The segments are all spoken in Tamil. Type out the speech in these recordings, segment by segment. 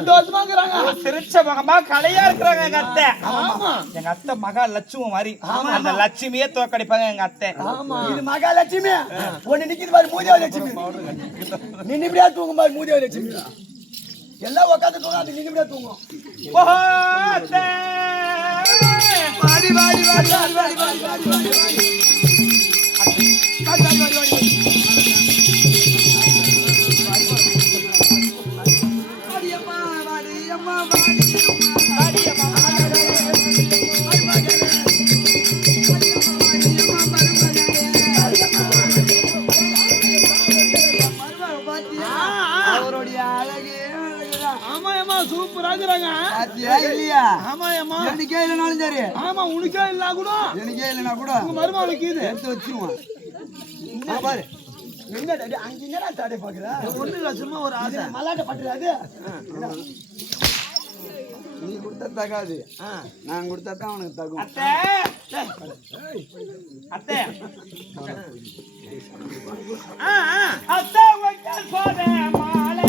சந்தோஷமா இருக்கிறாங்க. சிரிச்ச மகமா கலையா இருக்கிறாங்க எங்க அத்தை. எங்க அத்தை மகா லட்சுமி மாதிரி அந்த லட்சுமியே தோக்கடிப்பாங்க எங்க அத்தை. இது மகாலட்சுமி ஒண்ணு நிக்கிது பாரு மூதேவ லட்சுமி. நின்னுபடியா தூங்கும் பாரு மூதேவ லட்சுமி. எல்லாம் உட்காந்து தூங்காது நின்னுபடியா தூங்கும். வாடி வாடி வாடி வாடி வாடி வாடி வாடி வாடி வாடி இல்லையா? ஆமா ஆமா எனக்கே இல்லைனாலும் சரி. ஆமா உனக்கே இல்ல கூட எனக்கே இல்லைனா கூட உங்க மருமகளுக்கு இது எடுத்து வச்சிருவான். பாரு என்னடா அங்க என்னடா தாடே பாக்குற? ஒண்ணு இல்ல சும்மா ஒரு ஆசை மலாட்ட பட்டுறாது. நீ கொடுத்தா தகாது, நான் கொடுத்தா தான் அவனுக்கு தகும். அத்தை அத்தை அத்தை வைக்க போதே மாலை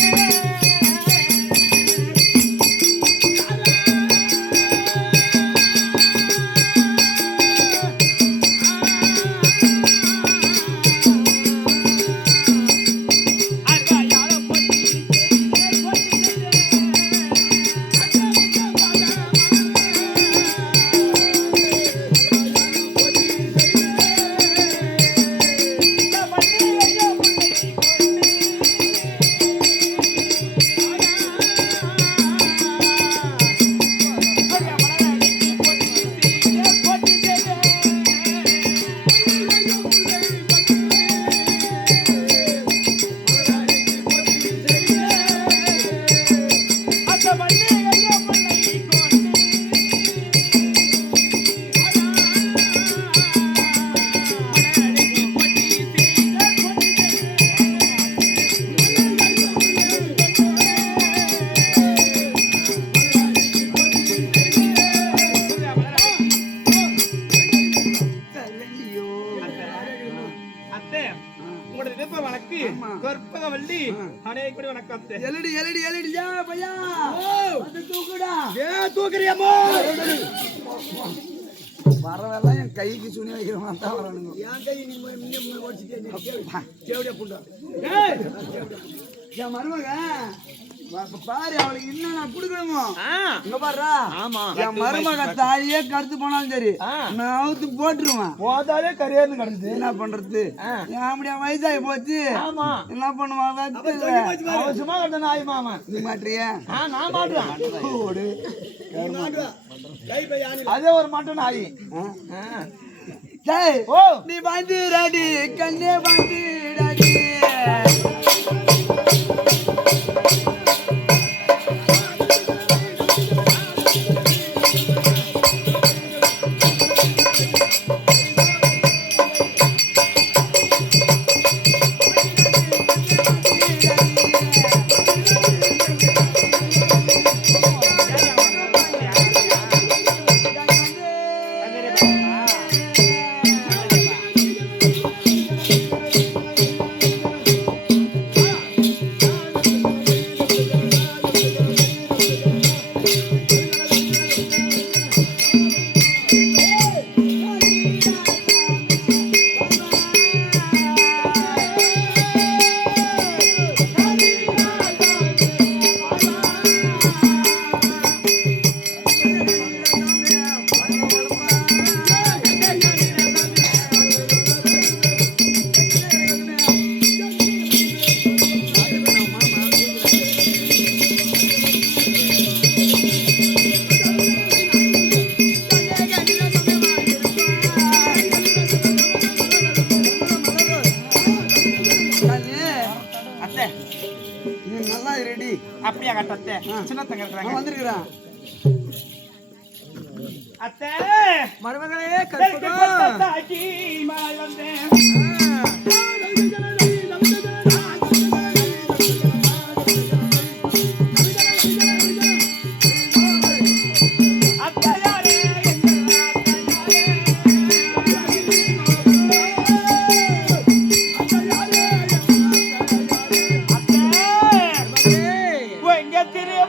வரவெல்லாம் என் கைக்கு சுனி வைக்கிறவங்க தான் வரணுங்க. என் கை நீ என் மருமக பாரு அவளுக்கு இன்னும் நான் கொடுக்கணுமோ இங்க பாருடா. என் மருமக தாலியே கருத்து போனாலும் சரி நான் அவுத்து போட்டுருவேன். போதாலே கரையான்னு கிடக்குது. என்ன பண்றது? அப்படியே வயசாகி போச்சு. என்ன பண்ணுவான்? அவசியமா கட்ட நாய் மாமா நீ மாட்டியா? நான் மாட்டுறேன். அதே ஒரு மாட்டம் நாய். நீ வந்துடாடி கண்ணே வந்துடாடி. அப்படியே கட்டத்தை சின்ன தங்க இருக்காங்க வந்திருக்கிறான். அத்தை மருமகளே கற்பகி மாய் வந்தேன்.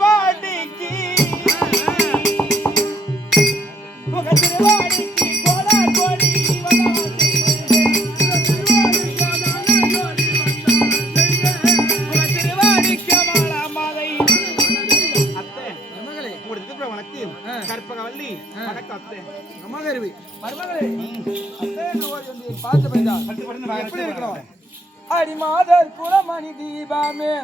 திருவாடிக்கு உங்க திருவாடிக்கு கோடா கோடி கற்பகவல்லி வணக்கம் அத்தை. மருமகளே பார்த்து போயிட்டா எப்படி இருக்கிறோம்? அடி மாதர் குலமணி தீபமே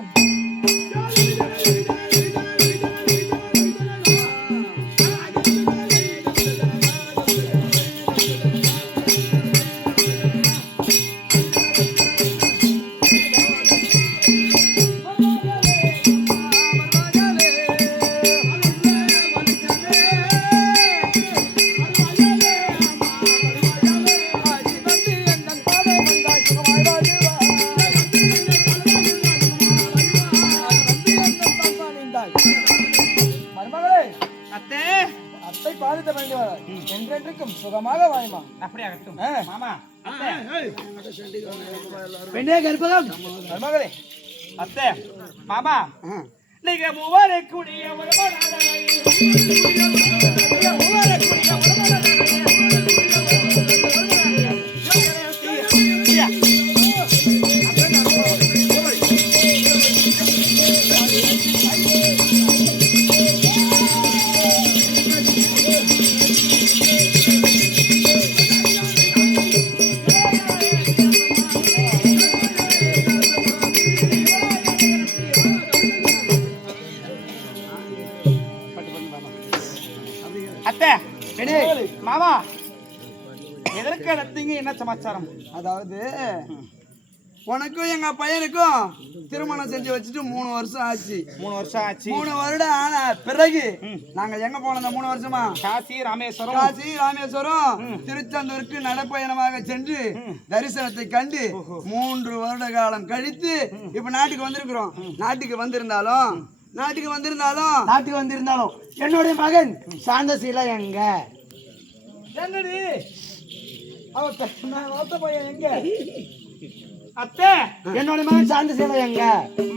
என்றென்றைக்கும் சுகமாக வாய்மா. அப்படியாகட்டும் மாமா. பெண்ணே கற்பகம் மருமகளே அத்தை மாமா நீங்க மூவரை கூடிய மாமா எதற்கு நடத்தீங்க? என்ன சமாச்சாரம்? அதாவது உனக்கும் எங்க பையனுக்கும் திருமணம் செஞ்சு வச்சுட்டு 3 வருஷம் ஆச்சு. 3 வருஷம் ஆச்சு. 3 வருடம் ஆன பிறகு நாங்க எங்க போனோம்? இந்த 3 வருஷமா காசி ராமேஸ்வரம் திருச்செந்தூருக்கு நடைப்பயணமாக சென்று தரிசனத்தை கண்டு 3 வருட காலம் கழித்து இப்ப நாட்டுக்கு வந்திருக்கிறோம். நாட்டுக்கு வந்திருந்தாலும் என்னுடைய மகன் சாந்தசீலா எங்க? என்னடி அவத்த பையன் எங்க? அத்தை என்னோட மகன் சாந்தசீலா எங்க?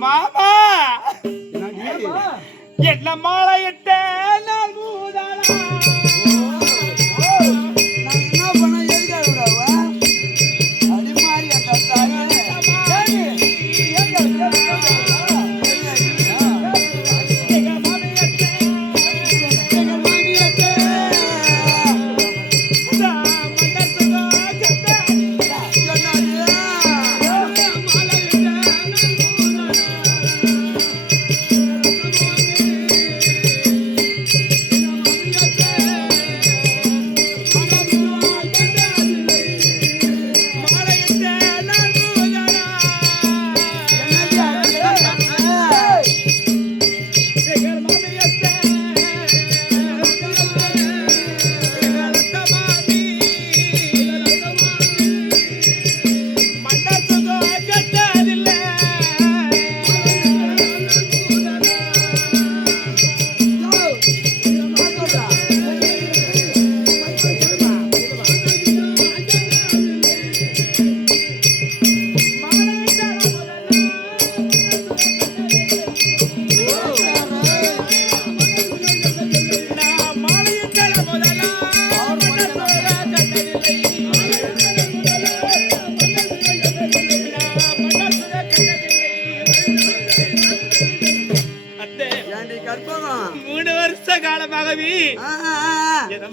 மாமா என்ன மாலையிட்ட நான் மூதாளா நான் என்ன பண்ண எதுக்காக விடாவா? அது மாதிரி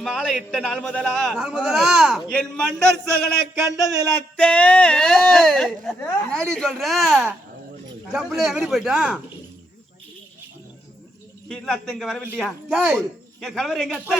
மாலை இட்ட நாள் முதலா என் மண்டர் சகலை கண்டதில் அத்தே சொல்ற ஜப்புல எங்கடி போயிட்டான்? இல்ல அத்தை இங்க வரவில்லையா? என் கணவர் எங்க அத்தை?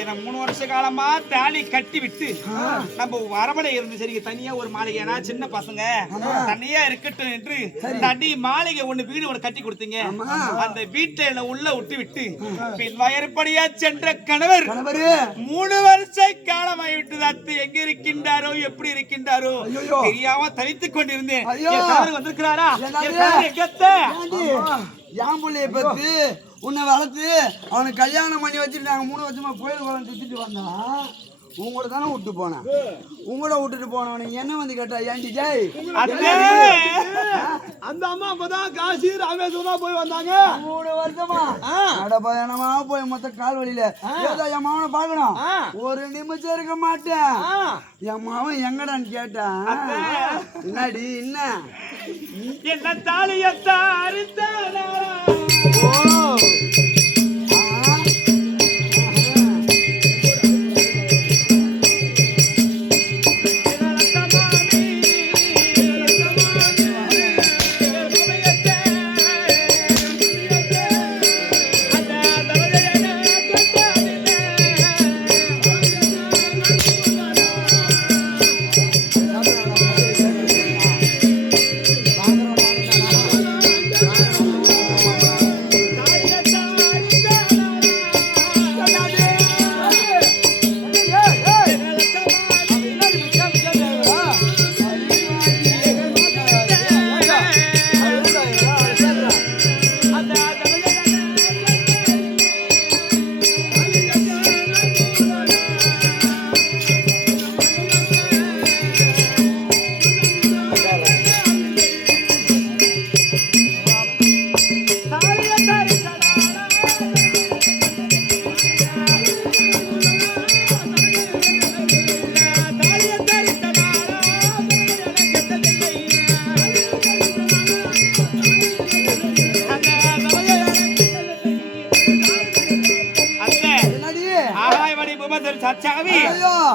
ஏன்னா 3 வருஷ காலமா தாலி கட்டி விட்டு நம்ம அரமனை இருந்து சரி தனியா ஒரு மாளிகை, ஏன்னா சின்ன பசங்க தனியா இருக்கட்டும் என்று தனி மாளிகை ஒண்ணு வீடு ஒண்ணு கட்டி கொடுத்தீங்க. அந்த வீட்டை உள்ள விட்டு விட்டு பின் வயற்படியா சென்ற கணவர் 3 வருஷ காலமாய் விட்டு அத்து எங்க இருக்கின்றாரோ எப்படி இருக்கின்றாரோ தெரியாம தவித்துக் கொண்டிருந்தேன். வந்திருக்கிறாரா? என் பிள்ளைய பத்தி உன்னை வளர்த்து அவனுக்கு கல்யாணம் பண்ணி வச்சுட்டு நாங்க 3 வருஷமா கோயில் குளம் சுத்திட்டு வந்தோம். உங்களோட தானே விட்டு போனேன். உங்களோட விட்டுட்டு போனவனுக்கு என்ன வந்து கேட்டா ஏன்டி ஜெய் அந்த அம்மா அப்பதான் காசி ராமேஸ்வரம் போய் வந்தாங்க. 3 வருஷமா நடப்பயணமா போய் மொத்த கால் வழியில ஏதோ என் மாவனை பாக்கணும், ஒரு நிமிஷம் இருக்க மாட்டேன். என் மாவன் எங்கடான்னு கேட்டான். என்னடி என்ன தாலியத்தா அறுத்தானா?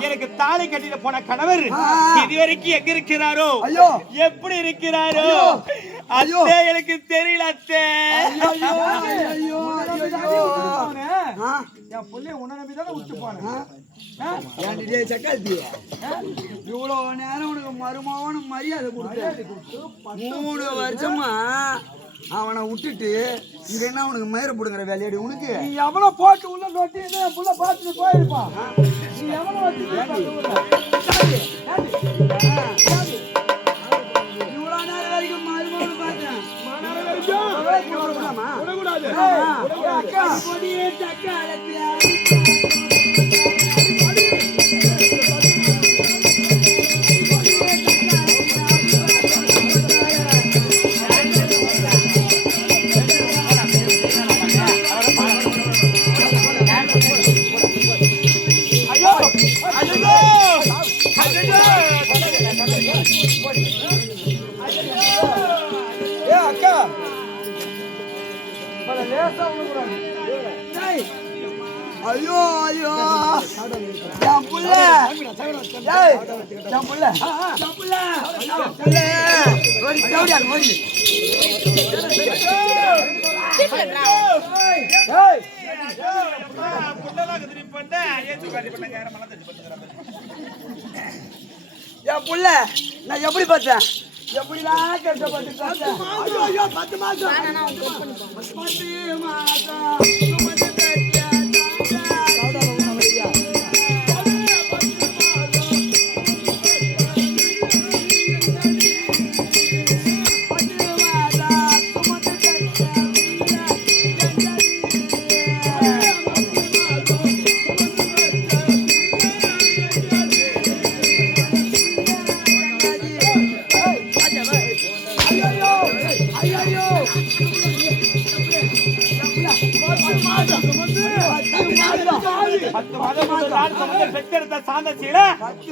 எனக்கு தாலி கட்டிட்டு போன கணவர் இதுவரைக்கும் எங்க இருக்கிறாரோ எப்படி இருக்கிறாரோ அத்தே எனக்கு தெரியல. அத்தே என் பிள்ளைய உன்னை நம்பிதானே விட்டு போனேன். இவ்வளவு நேரம் உனக்கு மருமாவனு மரியாதை கொடுத்து 3 வருஷமா அவனை விட்டுட்டு இங்க என்ன உனக்கு மயிரை போடுங்கிற வேலையாடி உனக்கு? நீ எவனோ போட்டு உள்ள நோட்டி புள்ள பார்த்துட்டு போயிருப்பான். நீ எவனோ இவ்வளவு நேரம் வரைக்கும் மருமாவனு பார்த்தேன். ஐயோ ஐயோ என் புள்ள என் புள்ள என் புள்ள நான் எப்படி பார்த்தேன்? எப்படிலாம் கஷ்டப்பட்டு பார்த்தேன். 10 மாசம்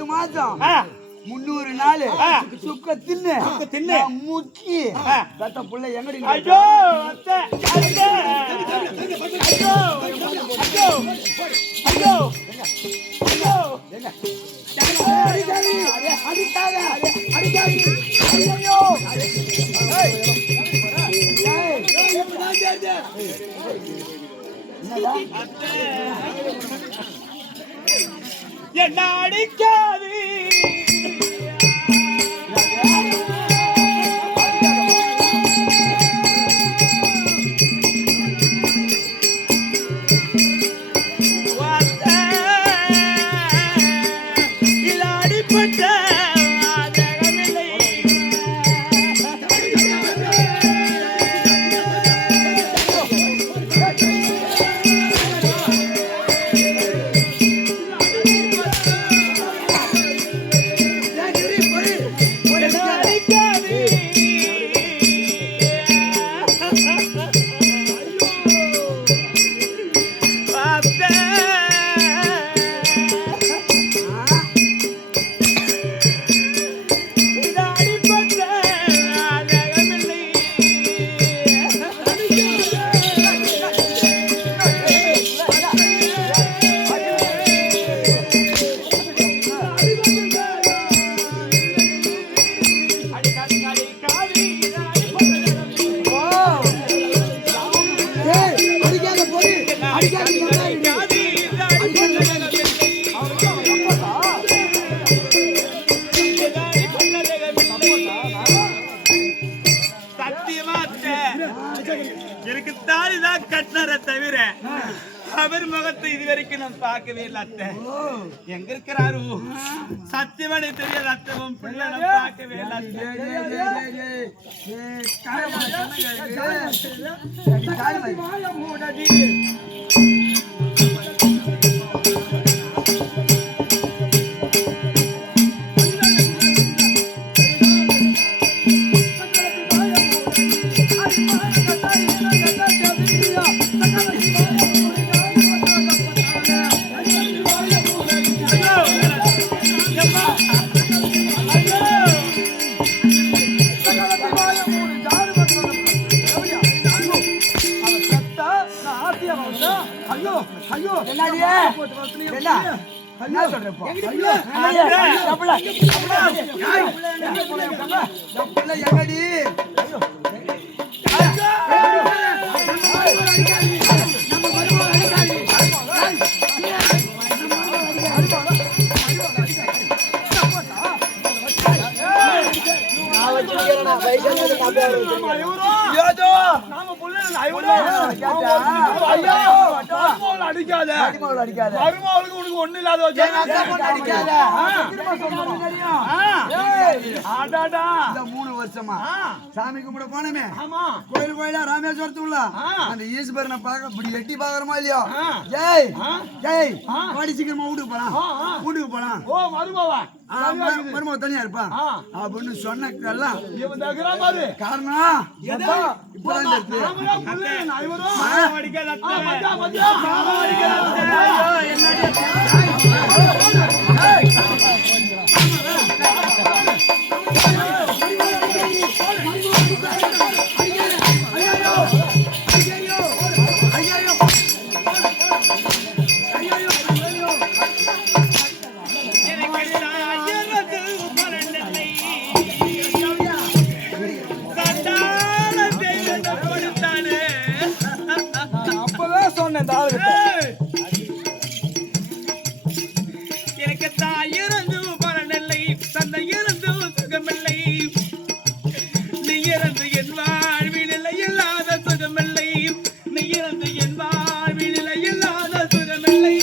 மாசம் 300 நாள் சுக்க தின்னு முக்கி தத்த புள்ள எங்கடி? ஐயோ அத்தை ஐயோ ஐயோ ஐயோ என்ன அடிக்காது எனக்கு தாலிதான் கட்டினார தவிர அவர் முகத்தை இதுவரைக்கும் நான் பார்க்கவே இல்லை அத்தை. எங்க இருக்கிறாரு சத்தியமான தெரியாத அத்தவும் பிள்ளை நான் பார்க்கவே சாமி கும்பிட போனமே கோயில் கோயிலா ராமேஸ்வரத்துள்ள அந்த ஈஸ்வரனை பார்க்க இப்படி எட்டி பாக்குறோமா இல்லையோ ஜெய் ஜெய் பாடி சீக்கிரமா வீட்டுக்கு போலாம் மருமக தனியா இருப்பா அப்படின்னு சொன்னக்கெல்லாம் காரணம் இப்பதான் எனக்கு தாயிருந்து பலனில்லை தந்தை இருந்து சுகமில்லை நீ இறந்து என் வாழ்வினிலை இல்லாத சுகமில்லை நீ இறந்து என் வாழ்வினிலை இல்லாத சுகமில்லை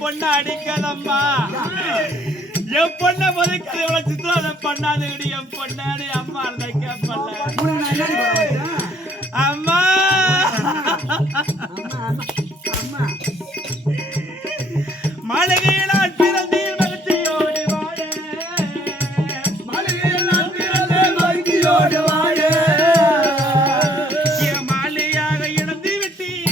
பொன்னாடி அம்மா என் பொண்ணை முதல்ல இவ்வளவு சித்திரம் பண்ணாதடி என் பொண்ணாடி அம்மா இருந்தா கேப்பல்ல அம்மா மாளிகையில் நான் பிறந்தேன் மகிழ்ச்சியோடு வாழ மாளிகையில் நான் பிறந்தேன் மகிழ்ச்சியோடு வாழ என் மாளிகையாக இழந்து விட்டேன்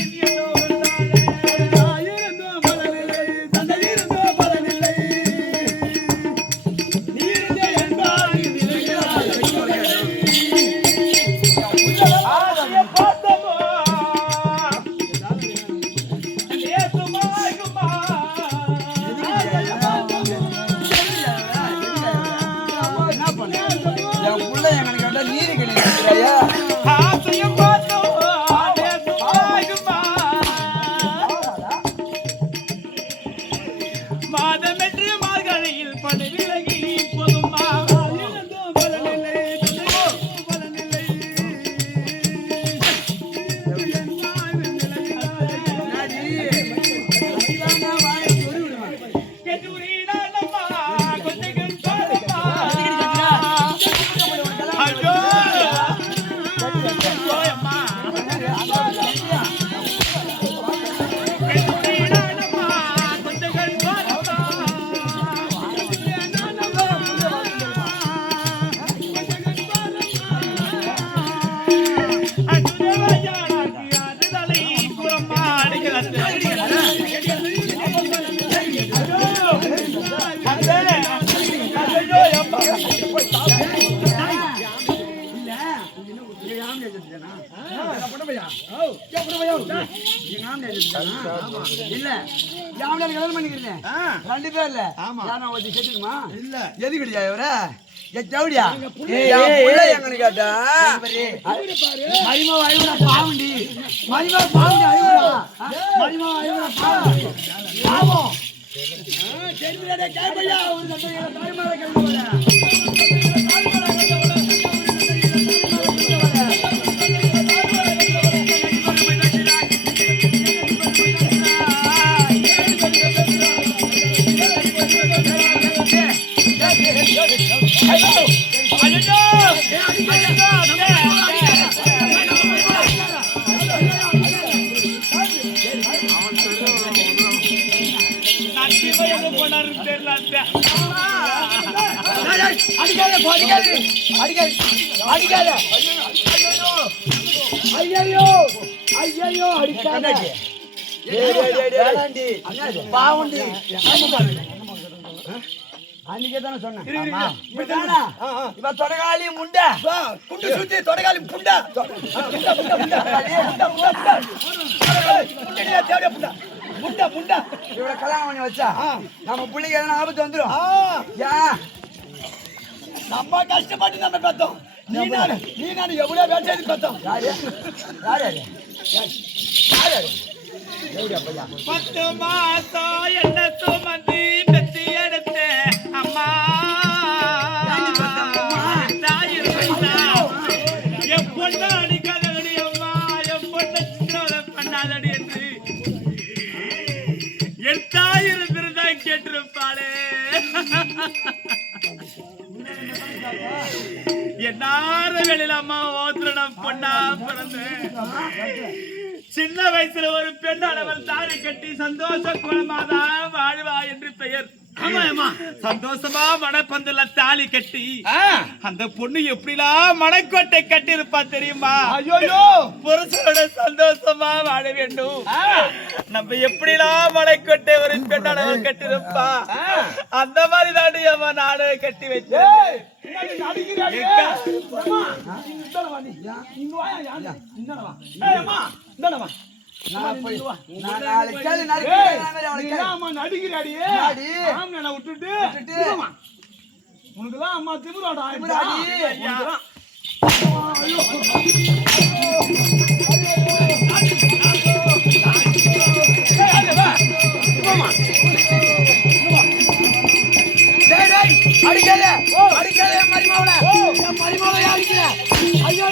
இருந்தோ பலனில்லை தந்தை இருந்தோ பலனில்லை நீ இருந்தே என்பார் பார்த்தமோ மாதமென்று மார்கழியில் பணி விலகி பொதுமா பலனில்லை பலனில்லை இல்ல யாவனால கல்யாணம் பண்ணிக்கிறேன் ரெண்டு பேர் இல்ல யாரா ஒருத்தி செத்துக்குமா இல்ல எது கிடையா இவர ஜவுடியா எங்கன்னு கேட்டா மரிமா அழுகுற பாவண்டி மரிமா பாவண்டி அழுகுறா மரிமா அழுகுற பாவம் தெரியுதே கேப்பையா ஒரு தடவை தாய்மார கேளுங்க அன்னைக்கேதானே சொன்னேன் இவ தொடகாலி முண்டா குண்டு சுத்தி தொடகாலி புண்டா முண்டா முண்டா இவள கல்யாணம் பண்ணி வச்சா நம்ம பிள்ளைக்கு எதனா ஆபத்து வந்துடும் நம்ம கஷ்டப்பட்டு நம்ம பார்த்தோம் நீ நான் எவ்வளவு வேட்டை பார்த்தோம் யாரு 10 மாசம் என்ன சுமந்து பெத்தி எடுத்த அம்மா என் பொண்ணு அடிக்காதடி அம்மா என் பொண்ணு சித்திரம் பண்ணாதடி என்று என் தாய் இருந்திருந்தா கேட்டிருப்பாளே என்னார வெளியில அம்மா ஓத்துறடம் பொண்ணா பிறந்தேன் சின்ன வயசுல ஒரு பெண்ணானவள் தாலி கட்டி சந்தோஷ குலமாதான் வாழ்வா என்று பெயர் சந்தோஷமா மணப்பந்தல தாலி கட்டி அந்த பொண்ணு எப்படிலாம் மணக்கோட்டை கட்டி இருப்பா தெரியுமா புருஷனோட சந்தோஷமா வாழ வேண்டும் நம்ம எப்படிலாம் மணக்கோட்டை ஒரு பெண்ணானவள் கட்டி இருப்பா அந்த மாதிரி தாண்டி அம்மா நாடு கட்டி வச்சேன் உனக்குதான் அம்மா திமுறாடா அடிக்கல அடிக்கல மரிமாவள மரிமாவள அடிக்கல ஐயோ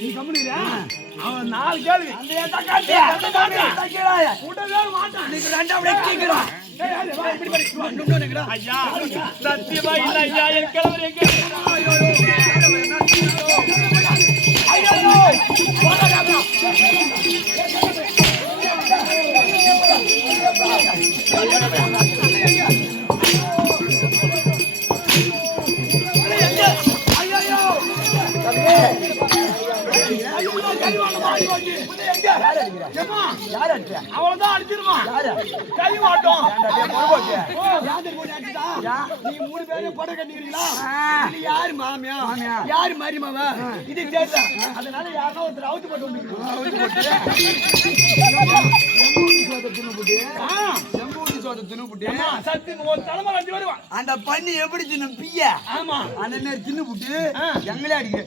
நீ கம்பெனியா அவன் 4 கேள்வி அந்த ஏத்த காட்டு அந்த காட்டு உடவே மாட்டான் நீங்க ரெண்டாம் அப்படியே கீக்குறான் ஐயா சத்தியமா இல்ல ஐயா என் கிழவர் எங்க அவ்வளவுதான் அடிச்சிருமா கை மாட்டோம் நீ 3 பேரும் படம் கட்டிக்கிறீங்களா இது யாரு மாமியா யாரு மருமவ இது தெரியல அதனால யாரோ ஒருத்தர் அவுத்து போட்டு அந்த பண்ணி எப்படி தின்னும் பிய ஆமா அந்த நேரம் தின்னு புட்டு எங்களே அடிக்க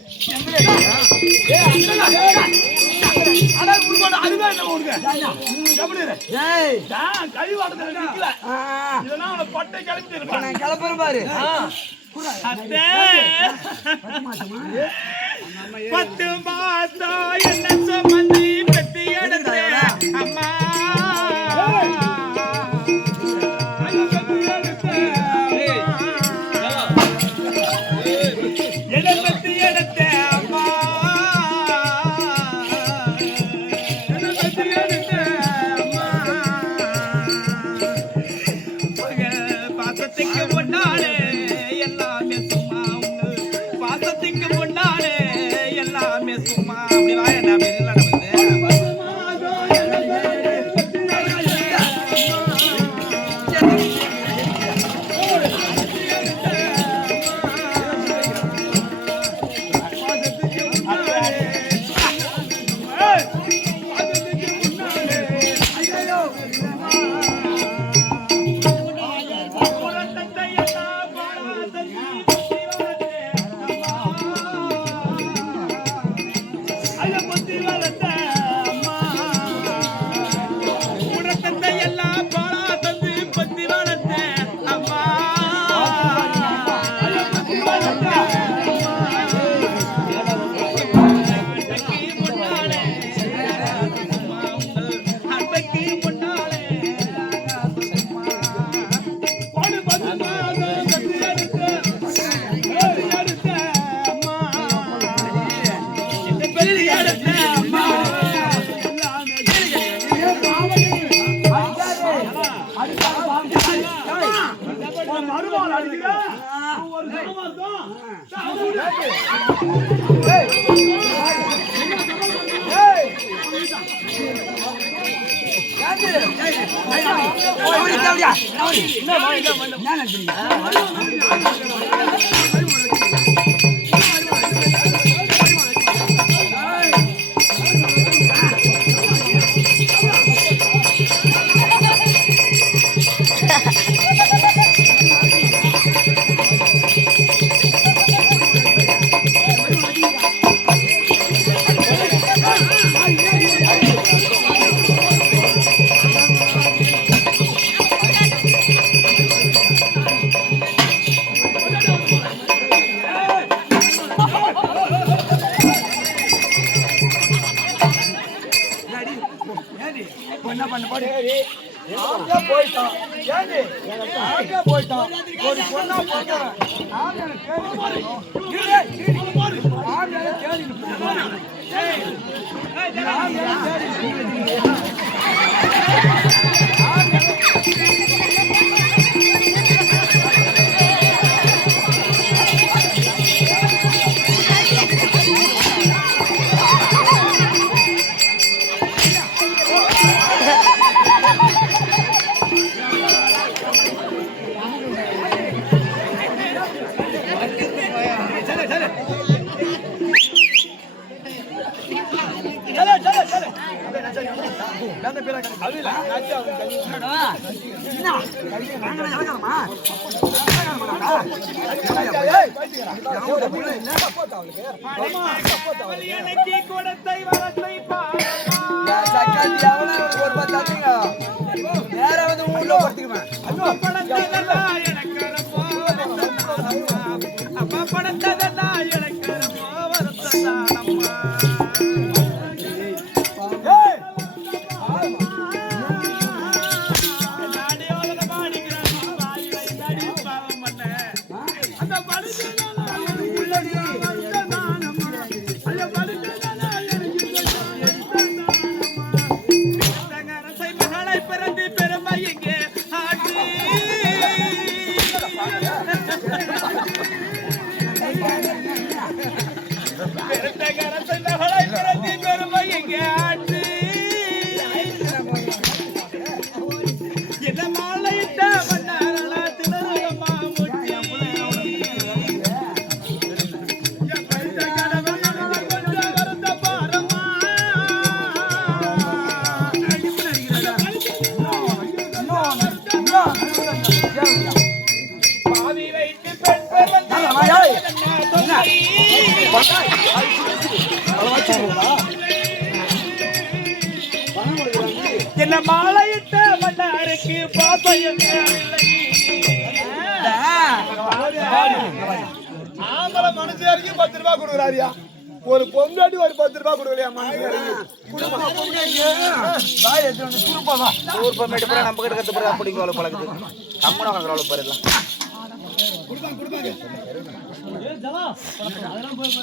கிளப்புற பாரு 10 மாசம் என்ன சுமந்தி பெத்தி எடுத்து அம்மா என்ன மாலையிட்ட மன்னாருக்கு பாப்பையும் ஆம்பளை மனுஷருக்கு 10 ரூபாய் கொடுக்குறாரியா ஒரு பொண்டாட்டி ஒரு 10 ரூபாய் கொடுக்கலையா மனுஷருக்கு நம்ம கிட்ட கத்து போற அப்படி கோல பழகுது அம்மன வாங்குறவள பாருலாம்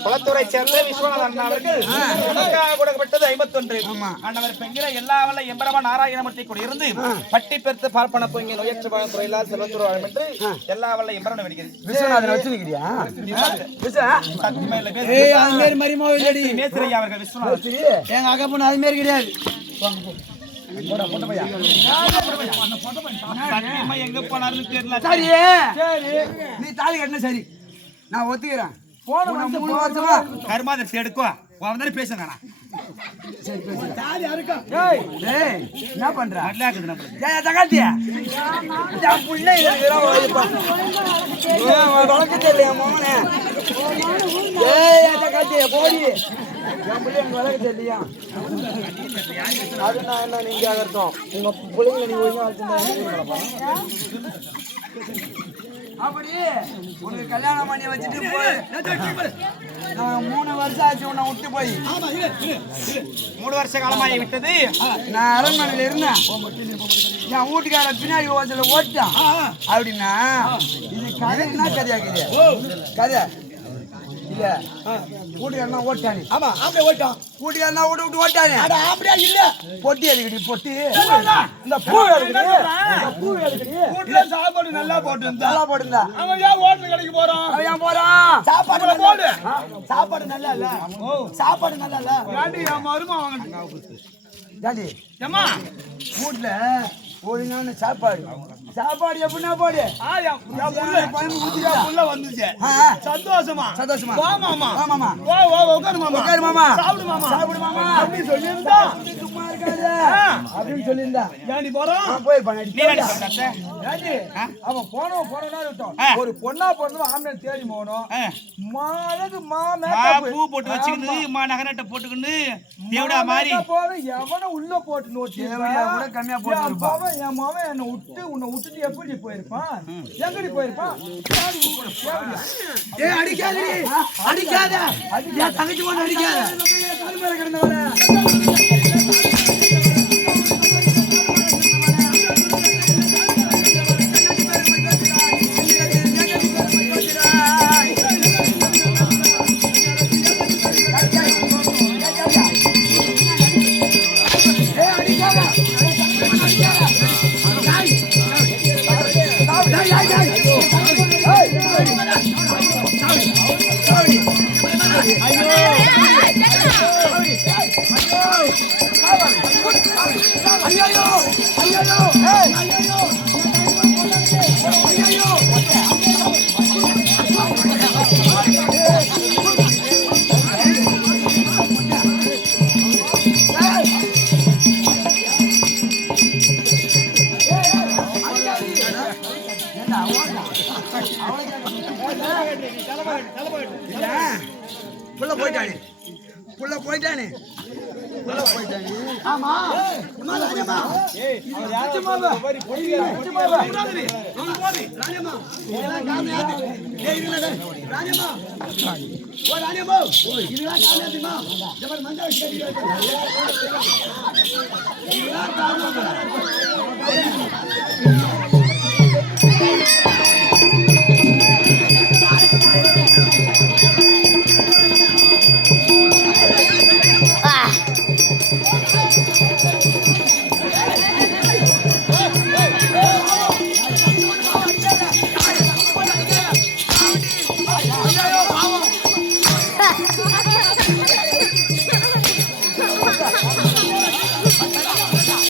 குளத்துறை சேர்ந்த விஸ்வநாதன் அண்ணா அவர்கள் நமக்காக கொடுக்கப்பட்டது 51. அண்ணவர் பெண்கிற எல்லா வல்ல எம்பரமா நாராயணமூர்த்தி கூட இருந்து பட்டி பெருத்து பார்ப்பன பொங்கி நோயற்ற துறையிலால் செல்வத்துறை என்று எல்லா வல்ல எம்பரனை வெடிக்கிறது. விஸ்வநாதன் வச்சிருக்கிறியா? மேஸ்திரி அவர்கள் விஸ்வநாதன் எங்க அக்கா பொண்ணு அது மாதிரி கிடையாது. எங்க போனாருன்னு தெரியல. சரி நீ தாலி கட்டின சரி நான் ஒத்துக்கிறேன். போன 3 வருஷமா கருமாதர் எடுக்குவா அவன் பேசுங்க. என்ன பண்ற தகாத்தியா வழக்கு தெரியல மோகனே தகாத்திய போடி என் பிள்ளை எனக்கு வழக்கு தெரியலையா? அது நான் என்ன நீங்க அர்த்தம் உங்க பிள்ளைங்க நீங்க ஒழுங்கா அப்படி உனக்கு கல்யாணம் பண்ணி வச்சுட்டு போய் நான் 3 வருஷம் ஆச்சு உன்னை விட்டு போய் 3 வருஷ காலமாகி விட்டது. நான் அரண்மனையில இருந்தேன். என் வீட்டுக்கார பின்னாடி ஓசல ஓட்டான் அப்படின்னா இது கதைன்னா கதையாக்குது கதை இல்ல வீட்டுக்காரனா ஓட்டானே. ஆமா அப்படியே ஓட்டான் வீட்டுக்காரனா விட்டு விட்டு ஓட்டானே. அப்படியே இல்ல பொட்டி எதுக்கடி பொட்டி இந்த பூ வீட்டுல சாப்பாடு நல்லா போட்டுருந்தா நல்லா போட்டுருந்தா அவன் ஏன் ஹோட்டல் கடைக்கு போறான்? அவன் ஏன் போறான்? சாப்பாடு போடு சாப்பாடு நல்லா இல்ல சாப்பாடு நல்லா இல்ல காண்டி என் மருமா வாங்க ஜாதி ஏமா வீட்டுல ஒழுங்கான சாப்பாடு சாப்பாடு எப்படின்னா போடு புள்ள வந்துச்சு சந்தோஷமா சந்தோஷமா மாமா மாமா உட்காரு மாமா உட்காரு மாமா சாப்பிடு மாமா சாப்பிடு மாமா அப்படின்னு சொல்லியிருந்தா சும்மா இருக்காது அப்படின்னு சொல்லியிருந்தா ஏண்டி போறோம் போயிருப்பான். அவன் போனோம்னா விட்டோம் ஒரு பொண்ணா பொண்ணு ஆம்பளை தேடி போகணும். பூ போட்டு வச்சுக்கிட்டு நகரட்டை போட்டுக்கிட்டு தேவடா மாதிரி எவனை உள்ள போட்டு நோட்டி கூட கம்மியா போட்டு என் மாவன் என்னை விட்டு உன்னை விட்டுட்டு எப்படி போயிருப்பான்? எங்கடி போயிருப்பான்? அடிக்காத அடிக்காத தங்கச்சி போன அடிக்காத கிடந்தவன புள்ள போயிட்டானே புள்ள போயிட்டானே புள்ள போயிட்டானே. ஆமா ராஜம்மா ராஜம்மா ராஜம்மா